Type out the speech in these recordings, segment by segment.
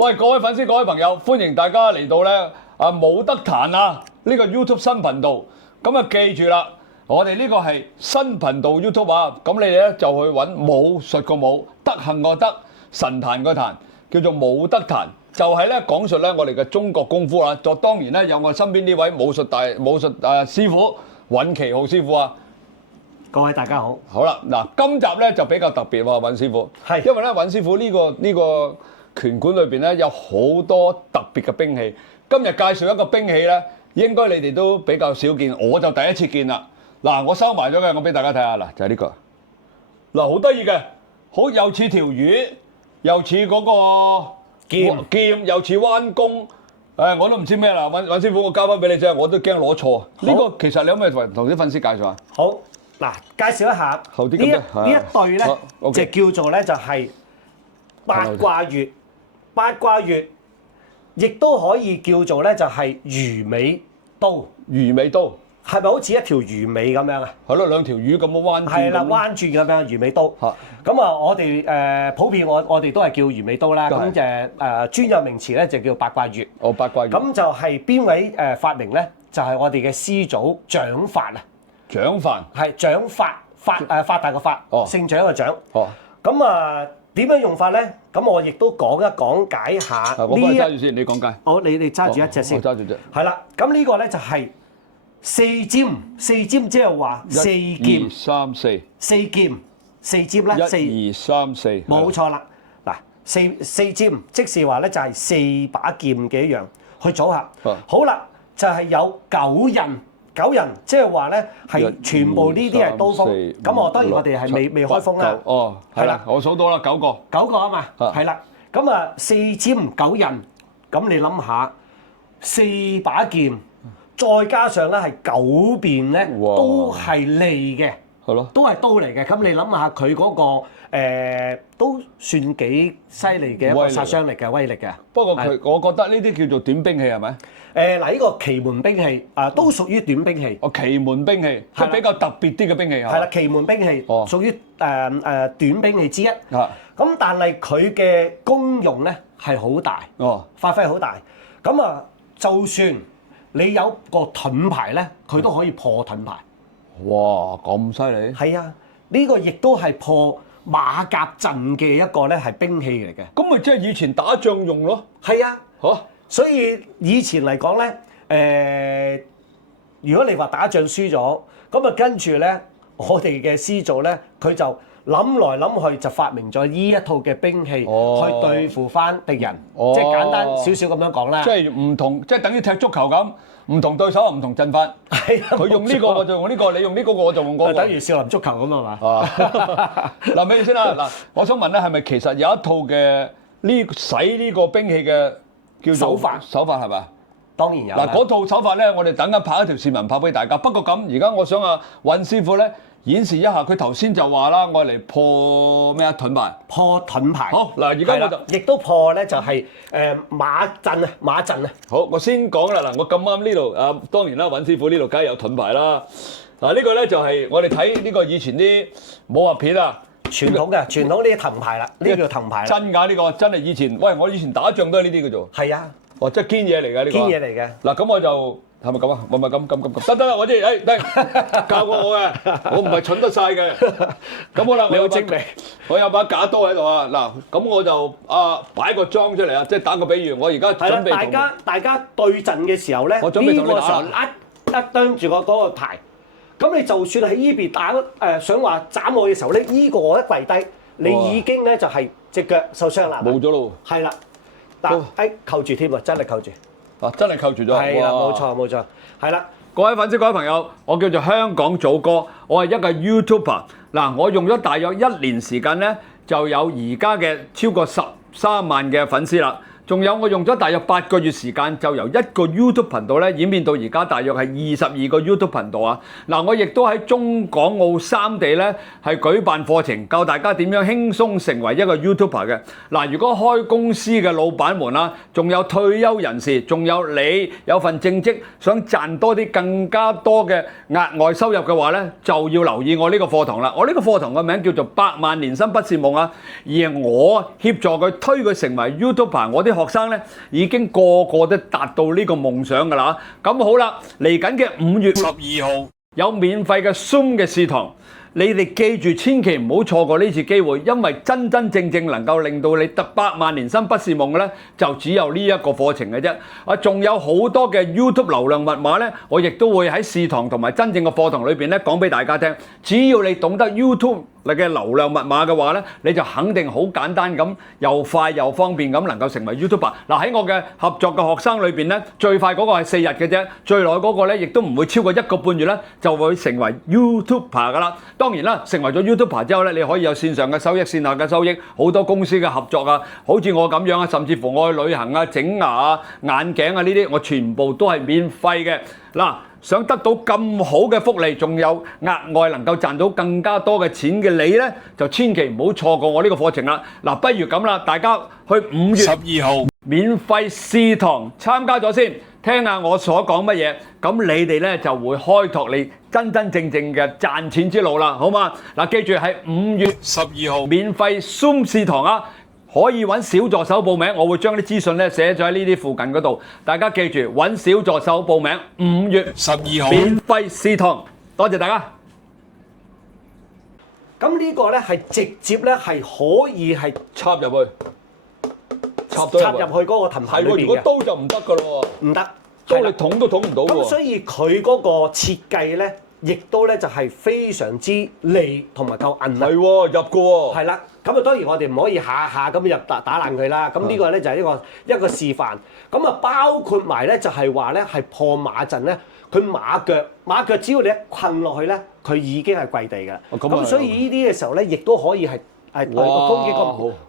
喂，各位粉絲、各位朋友，歡迎大家嚟到咧冇得彈啊呢個 YouTube 新頻道。咁啊記住啦，我哋呢個係新頻道 YouTube 啊，咁你哋咧就去揾武術個武，德行個德，神壇個壇，叫做武德壇，就係咧講述咧我哋嘅中國功夫啦。就當然咧有我身邊呢位武術師傅尹奇浩師傅啊。各位大家好。好啦，嗱，今集咧就比較特別喎，尹師傅。係。因為咧尹師傅呢個拳館裏邊咧有好多特別嘅兵器。今日介紹一個兵器咧，應該你哋都比較少見，我就第一次見啦。嗱，我收埋咗嘅，我俾大家睇下，嗱就係呢個。嗱，好得意嘅，好又似條魚，又似嗰個劍，又似彎弓。我都唔知咩啦，尹師傅，我交翻俾你啫，我都驚攞錯。呢個其實你可唔可以同啲粉絲介紹下？好，嗱，介紹一下呢一對咧，就叫做咧就係八卦穴。八卦穴亦都可以叫做咧就係魚尾刀。魚尾刀係咪好似一條魚尾咁樣啊？係咯，兩條魚咁樣彎轉。係啦，彎轉咁樣魚尾刀。咁啊，我哋普遍我哋都係叫魚尾刀啦。咁專有名詞咧就叫八卦穴。哦，八卦穴。咁就係邊位發明咧？就係我哋嘅師祖蔣發啊。蔣發係蔣發發達個發，姓蔣嘅蔣。哦。咁啊。點樣用法咧？咁我亦都講解下呢一。揸住先，你講解。好，你揸住一隻先。我揸住隻。係啦，咁呢個咧就係四尖，即係話四劍。三四。四劍，四尖咧。一二三四。冇錯啦，嗱，四尖，即是話咧就係四把劍嘅一樣去組合。好啦，就係有九人，即係話咧係全部呢啲係刀鋒，咁當然我哋係未開鋒啦。哦，係啦，我數到啦，9個。9個啊嘛，係啦。咁啊四尖9人，咁你諗下，四把劍，再加上咧係9邊咧都係利嘅，係咯，都係刀嚟嘅。咁你諗下佢嗰個都算幾犀利嘅一個殺傷力嘅威力嘅。不過我覺得呢啲叫做短兵器係咪？嗱，呢個奇門兵器都屬於短兵器。哦，奇門兵器係比較特別啲嘅兵器係。係啦，奇門兵器屬於短兵器之一。咁但係佢嘅功用咧係好大，發揮好大。咁啊，就算你有個盾牌咧，佢都可以破盾牌。哇，咁犀利！係啊，呢個亦都係破馬甲陣嘅一個咧係兵器嚟嘅。咁咪即係以前打仗用咯？係啊，嚇！所以以前嚟講咧，如果你話打仗輸咗，咁啊跟住咧，我哋嘅師祖咧，佢就諗來諗去就發明咗呢一套嘅兵器去對付翻敵人。即係簡單少少咁樣講啦。即係唔同，即係等於踢足球咁，唔同對手唔同陣法。係啊，佢用呢個我就用呢個，你用呢個我就用嗰個。等於少林足球咁啊嘛。嗱，咩先啦？嗱，我想問咧，係咪其實有一套嘅使呢個兵器嘅？叫手法係咪？當然有。嗱，嗰套手法咧，我哋等緊拍一條視頻拍俾大家。不過咁，而家我想尹師傅咧演示一下。佢頭先就話啦，我嚟破咩啊？盾牌。破盾牌。好，嗱，而家我就亦都破咧，就係馬陣啊。好，我先講啦。嗱，我咁啱呢度當然啦，尹師傅呢度梗係有盾牌啦。嗱，呢個咧就係我哋睇呢個以前啲武俠片啊。傳統呢啲藤牌啦，呢個叫藤牌。真㗎呢個，真係以前，喂，我以前打仗都係呢啲嘅啫。係啊，哦，即係堅嘢嚟㗎呢個。堅嘢嚟嘅。嗱，咁我就係咪咁啊？唔係咁，得啦，我知，得教過我嘅，我唔係蠢得晒嘅。咁好啦，你好精明，我有把假刀喺度啊。嗱，咁我就擺個裝出嚟啊，即係打個比喻，我而家準備同大家對陣嘅時候咧，我準備同你打。一對住嗰個牌。咁你就算喺呢邊打想話斬我嘅時候咧，呢個我一跪低，你已經咧就係隻腳受傷啦。冇咗咯。係啦，但扣住添啊，真係扣住。真係扣住咗。係啦，冇錯，係啦。各位粉絲、各位朋友，我叫做香港祖哥，我係一個 YouTuber。嗱，我用咗大約1年時間咧，就有而家嘅超過13萬嘅粉絲啦。仲有我用咗大約8個月時間，就由一個 YouTube 頻道咧演變到而家大約係22個 YouTube 頻道啊！嗱，我亦都喺中港澳3地咧係舉辦課程，教大家點樣輕鬆成為一個 YouTuber 嘅。嗱，如果開公司嘅老闆們啦，仲有退休人士，仲有你有份正職，想賺多啲更加多嘅額外收入嘅話咧，就要留意我呢個課堂啦。我呢個課堂嘅名叫做100萬年薪不是夢啊，而我協助佢推佢成為 YouTuber，我啲學生咧已經個個都達到呢個夢想㗎啦。咁好啦，嚟緊嘅5月12號有免費嘅 Zoom 嘅試堂。你哋記住，千祈唔好錯過呢次機會，因為真真正正能夠令到你得100萬年薪不是夢嘅咧，就只有呢一個課程嘅啫。仲有好多嘅 YouTube 流量密碼咧，我亦都會喺試堂同埋真正嘅課堂裏邊咧講俾大家聽。只要你懂得 YouTube 嘅流量密碼嘅話咧，你就肯定好簡單咁，又快又方便咁能夠成為 YouTuber。嗱，喺我嘅合作嘅學生裏邊咧，最快嗰個係4日嘅啫，最耐嗰個咧亦都唔會超過1個半月咧，就會成為 YouTuber 㗎啦。當然啦，成為咗 YouTuber 之後咧，你可以有線上嘅收益、線下嘅收益，好多公司嘅合作啊，好似我咁樣啊，甚至乎我去旅行啊、整牙啊、眼鏡啊呢啲，我全部都係免費嘅。嗱，想得到咁好嘅福利，仲有額外能夠賺到更加多嘅錢嘅你咧，就千祈唔好錯過我呢個課程啦。嗱，不如咁啦，大家去5月12號免費試堂參加咗先。聽下我所講乜嘢，咁你哋咧就會開拓你真真正正嘅賺錢之路啦，好嘛？嗱，記住係5月12號免費 Zoom 試堂啊，可以揾小助手報名，我會將啲資訊咧寫咗喺呢啲附近嗰度，大家記住揾小助手報名。5月12號免費試堂，多謝大家。咁呢個咧係直接咧係可以係插入去。插入去嗰個藤牌裏邊嘅。如果刀就唔得㗎咯喎，唔得，刀你捅都捅唔到喎。咁所以佢嗰個設計咧，亦都咧就係非常之利同埋夠韌。係喎，入㗎喎。係啦，咁啊當然我哋唔可以下下咁入打爛佢啦。咁呢個咧就係一個示範。咁啊包括埋咧就係話咧係破馬陣咧，佢馬腳只要你一困落去咧，佢已經係跪地㗎。咁所以呢啲嘅時候咧，亦都可以係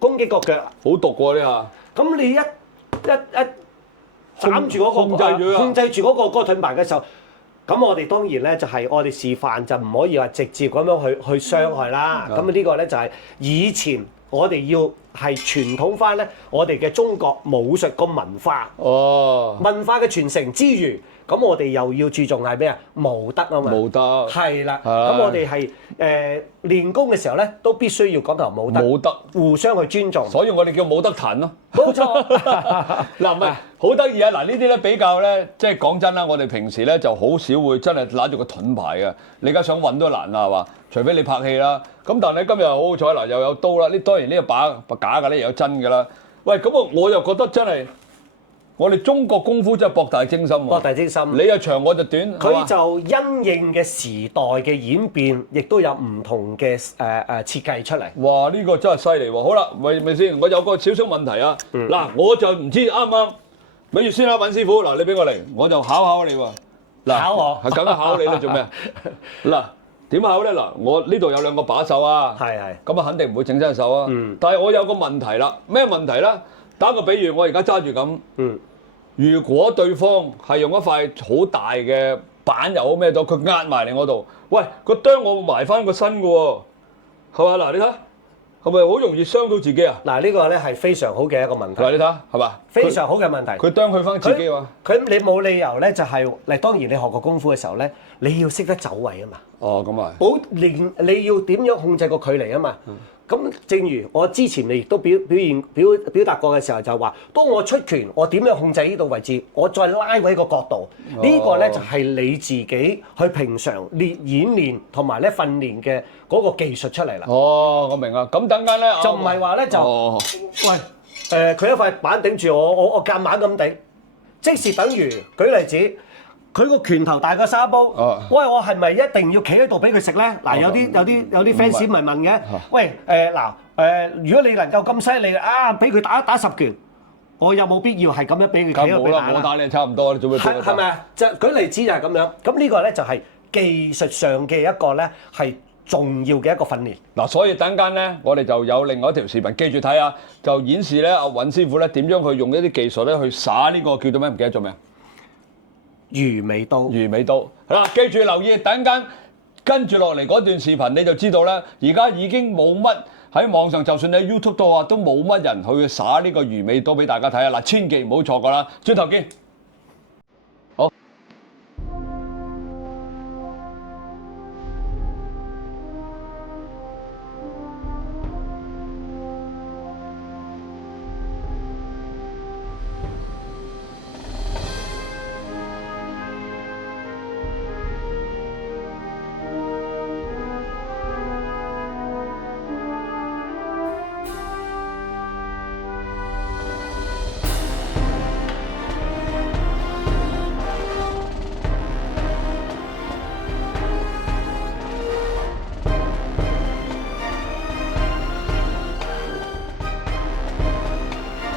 攻擊個腳。好毒喎呢下！咁你一斬住嗰個控制住嗰個盾牌嘅時候，咁我哋當然咧就係我哋示範就唔可以話直接咁樣去傷害啦。咁呢個咧就係以前我哋要係傳統翻咧，我哋嘅中國武術個文化。文化嘅傳承之餘，咁我哋又要注重係咩啊？武德啊嘛。武德。係啦。咁我哋係練功嘅時候咧，都必須要講求武德。武德。互相去尊重。所以我哋叫武德壇咯。冇錯。嗱，唔係好得意啊！嗱，呢啲咧比較咧，即係講真啦，我哋平時咧就好少會真係揦住個盾牌嘅。你而家想揾都難啦，係嘛？除非你拍戲啦。咁但係今日好好彩嗱，又有刀啦。呢當然呢個把假嘅咧，又有真嘅啦。喂，咁我又覺得真係。我哋中國功夫真係博大精深喎！博大精深，你又長我就短。佢就因應嘅時代嘅演變，亦都有唔同嘅設計出嚟。哇！呢個真係犀利喎！好啦，咪先，我有個少少問題啊。嗱，我就唔知啱唔啱。咪住先啦，尹師傅，嗱，你俾我嚟，我就考你喎。嗱，考我係梗係考你啦，做咩？嗱，點考咧？嗱，我呢度有2個把手啊。係。咁啊，肯定唔會整親手啊。但係我有個問題啦，咩問題咧？打個比喻，我而家揸住咁。如果對方係用一塊好大嘅板又好咩都，佢壓埋嚟我度，喂，個啄我埋翻個身嘅喎，係嘛？嗱，你睇，係咪好容易傷到自己啊？嗱，呢個咧係非常好嘅一個問題。嗱，你睇，係嘛？非常好嘅問題。佢啄佢翻自己喎。佢你冇理由咧，就係嗱，當然你學過功夫嘅時候咧，你要識得走位啊嘛。哦，咁啊。你要點樣控制個距離啊嘛？咁正如我之前你亦都表達過嘅時候，就話當我出拳，我點樣控制呢度位置，我再拉位個角度，呢個咧就係你自己去平常演練同埋咧訓練嘅嗰個技術出嚟啦。哦，我明啦。咁等間咧就唔係話咧就，喂，佢一塊板頂住我夾硬咁頂，即是等於舉例子。佢個拳頭大過沙煲，喂，我係咪一定要企喺度俾佢食咧？嗱，有啲 fans 咪問嘅，喂，如果你能夠咁犀利啊，俾佢打10拳，我有冇必要係咁樣俾佢企喺度俾打啦？我打你差唔多，你做咩？係咪啊？就舉例子就係咁樣，咁呢個咧就係技術上嘅一個咧係重要嘅一個訓練。嗱，所以等間咧，我哋就有另外一條視頻，記住睇下，就演示咧阿尹師傅咧點樣去用一啲技術咧去耍呢個叫做咩？唔記得咗未？魚尾刀，魚尾刀，係啦，記住留意，等間跟住落嚟嗰段視頻你就知道啦。而家已經冇乜喺網上，就算你喺 YouTube 度啊，都冇乜人去耍呢個魚尾刀俾大家睇啊！嗱，千祈唔好錯過啦，轉頭見。